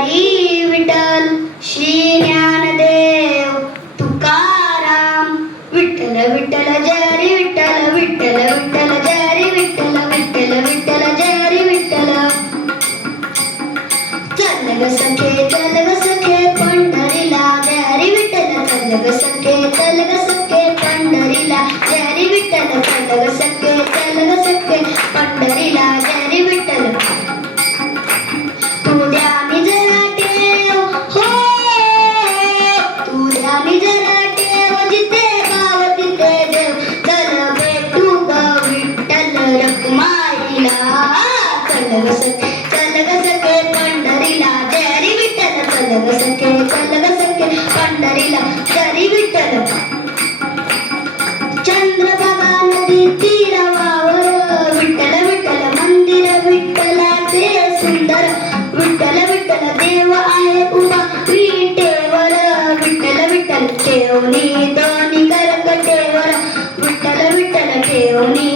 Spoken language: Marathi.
हरी विठ्ठल श्री ज्ञानदेव तुकाराम विठ्ठल विठ्ठल जय हरी विठ्ठल विठ्ठल विठ्ठल जय हरी विठ्ठल विठ्ठल विठ्ठल जय हरी विठ्ठल चल ग सखे पंढरीला जय हरी विठ्ठल चल ग सखे पंढरीला जय हरी विठ्ठल चल ग सखे पंढरीला जय हरी विठ्ठल तू ध्यानी जरा ठेव हो तू ध्यानी जरा ठेव जिथे गाव तिथे देव चल भेटू ग विठ्ठल रखुमाईला चल ग सखे पंढरीला जय हरी विठ्ठल चल ग सखे पंढरीला जय हरी विठ्ठल चंद्रभागा नदी तीरावर विठ्ठल विठ्ठल मंदिर विठ्ठलाचे सुंदर विठ्ठल विठ्ठल देव आहे उभा विटेवर विठ्ठल विठ्ठल ठेवणी दोन्ही करकटेवर विठ्ठल विठ्ठल ठेवणी